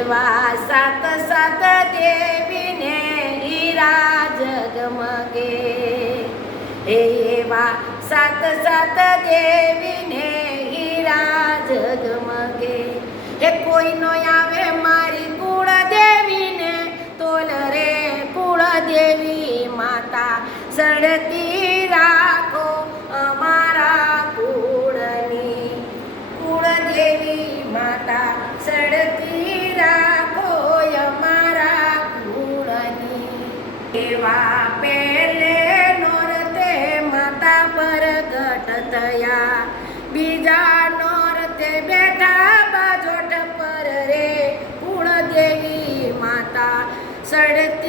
એવા સાત સાત દેવીને હીરા જગમગે, એવા સાત સાત દેવીને હીરા જગમગે. એ કોઈ નો આવે મારી કુળ દેવીને તોલ રે કુળ દેવી માતા, સડતી રાખો અમારા કુળની. કુળ દેવી માતા સડતી રાખો અમારા કુળની. એવા પેલે નોરતે માતા પ્રગટ થયા, બીજા નોરતે બેઠા બાજોટ પર રે કુળ દેવી માતા સડતી